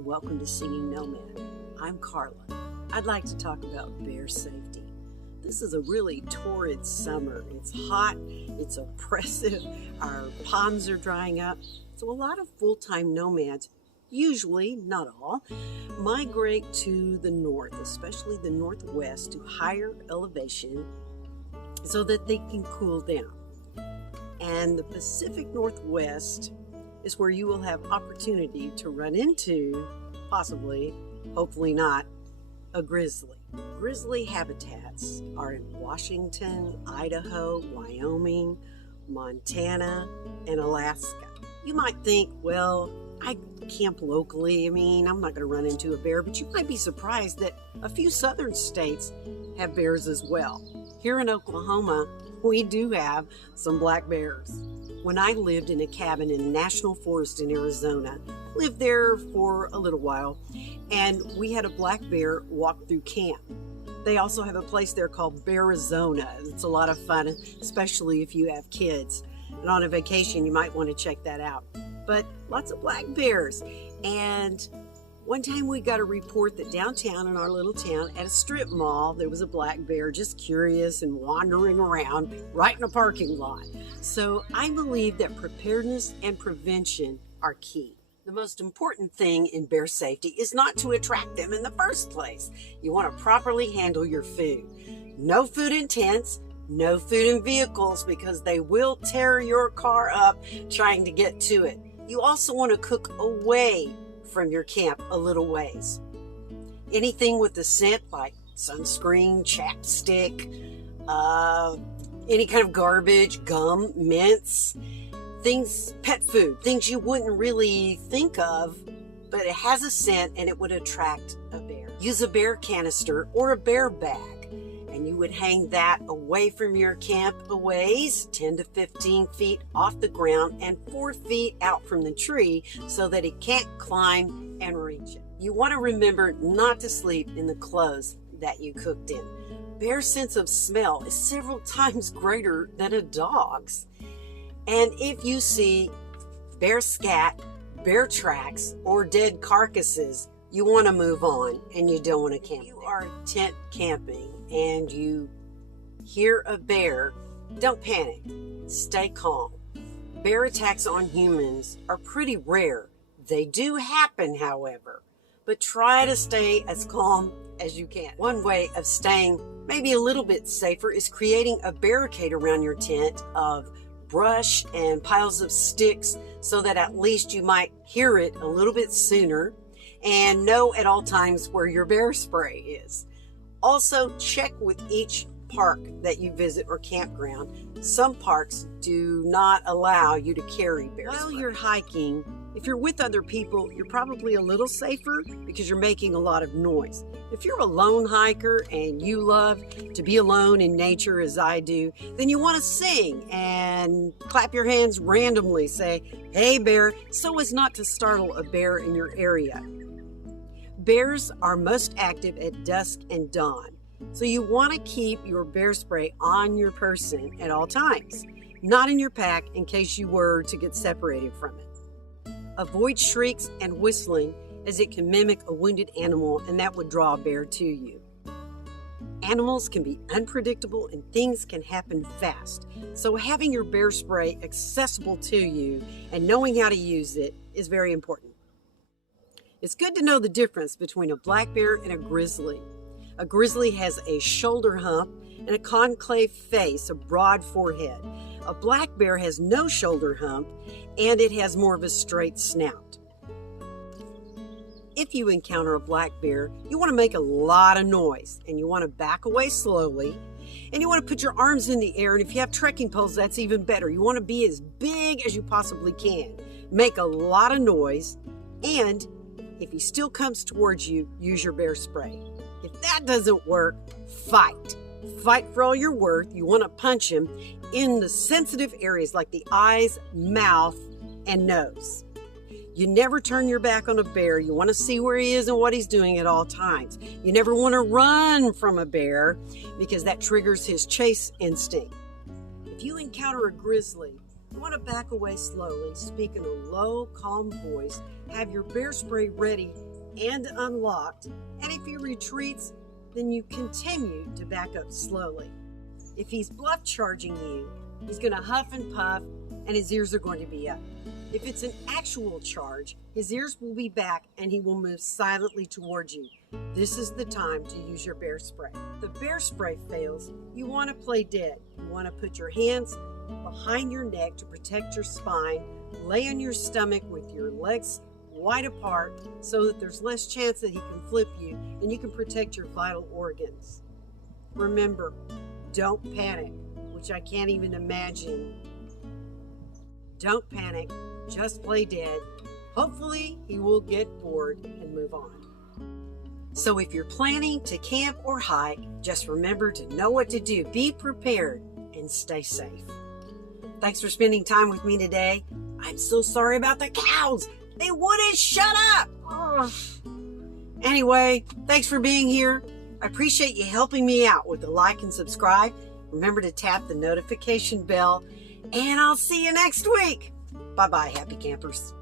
and welcome to Singing Nomad. I'm Carla. I'd like to talk about bear safety. This is a really torrid summer. It's hot, it's oppressive, our ponds are drying up. So a lot of full-time nomads, usually, not all, migrate to the north, especially the northwest, to higher elevation so that they can cool down. And the Pacific Northwest is where you will have opportunity to run into, possibly, hopefully not, a grizzly. Grizzly habitats are in Washington, Idaho, Wyoming, Montana, and Alaska. You might think, well, I camp locally. I'm not going to run into a bear, but you might be surprised that a few southern states have bears as well. Here in Oklahoma, we do have some black bears. When I lived in a cabin in a national forest in Arizona, lived there for a little while, and we had a black bear walk through camp. They also have a place there called Bearizona. It's a lot of fun, especially if you have kids. And on a vacation, you might want to check that out. But lots of black bears. And one time we got a report that downtown in our little town at a strip mall, there was a black bear just curious and wandering around right in a parking lot. So I believe that preparedness and prevention are key. The most important thing in bear safety is not to attract them in the first place. You want to properly handle your food. No food in tents, no food in vehicles because they will tear your car up trying to get to it. You also want to cook away from your camp a little ways. Anything with a scent like sunscreen, chapstick, any kind of garbage, gum, mints, things, pet food, things you wouldn't really think of, but it has a scent and it would attract a bear. Use a bear canister or a bear bag, and you would hang that away from your camp a ways, 10 to 15 feet off the ground and 4 feet out from the tree so that it can't climb and reach it. You want to remember not to sleep in the clothes that you cooked in. Bear's sense of smell is several times greater than a dog's. And if you see bear scat, bear tracks, or dead carcasses, you want to move on and you don't want to camp. If you are tent camping and you hear a bear, don't panic. Stay calm. Bear attacks on humans are pretty rare. They do happen, however, but try to stay as calm as you can. One way of staying maybe a little bit safer is creating a barricade around your tent of brush and piles of sticks so that at least you might hear it a little bit sooner and know at all times where your bear spray is. Also, check with each park that you visit or campground. Some parks do not allow you to carry bear spray. While you're hiking, if you're with other people, you're probably a little safer because you're making a lot of noise. If you're a lone hiker and you love to be alone in nature as I do, then you want to sing and clap your hands randomly, say, "Hey bear," so as not to startle a bear in your area. Bears are most active at dusk and dawn, so you want to keep your bear spray on your person at all times, not in your pack in case you were to get separated from it. Avoid shrieks and whistling as it can mimic a wounded animal and that would draw a bear to you. Animals can be unpredictable and things can happen fast, so having your bear spray accessible to you and knowing how to use it is very important. It's good to know the difference between a black bear and a grizzly. A grizzly has a shoulder hump and a concave face, a broad forehead. A black bear has no shoulder hump and it has more of a straight snout. If you encounter a black bear, you want to make a lot of noise and you want to back away slowly and you want to put your arms in the air, and if you have trekking poles, that's even better. You want to be as big as you possibly can. Make a lot of noise, and if he still comes towards you, use your bear spray. If that doesn't work, fight. Fight for all you're worth. You want to punch him in the sensitive areas like the eyes, mouth, and nose. You never turn your back on a bear. You want to see where he is and what he's doing at all times. You never want to run from a bear because that triggers his chase instinct. If you encounter a grizzly, you want to back away slowly, speak in a low, calm voice, have your bear spray ready, and unlocked, and if he retreats, then you continue to back up slowly. If he's bluff charging you, he's going to huff and puff, and his ears are going to be up. If it's an actual charge, his ears will be back and he will move silently towards you. This is the time to use your bear spray. If the bear spray fails, you want to play dead. You want to put your hands behind your neck to protect your spine, lay on your stomach with your legs wide apart so that there's less chance that he can flip you and you can protect your vital organs. Remember, don't panic, which I can't even imagine. Don't panic, just play dead. Hopefully he will get bored and move on. So if you're planning to camp or hike, just remember to know what to do. Be prepared and stay safe. Thanks for spending time with me today. I'm so sorry about the cows. They wouldn't shut up. Ugh. Anyway, thanks for being here. I appreciate you helping me out with the like and subscribe. Remember to tap the notification bell, and I'll see you next week. Bye-bye, happy campers.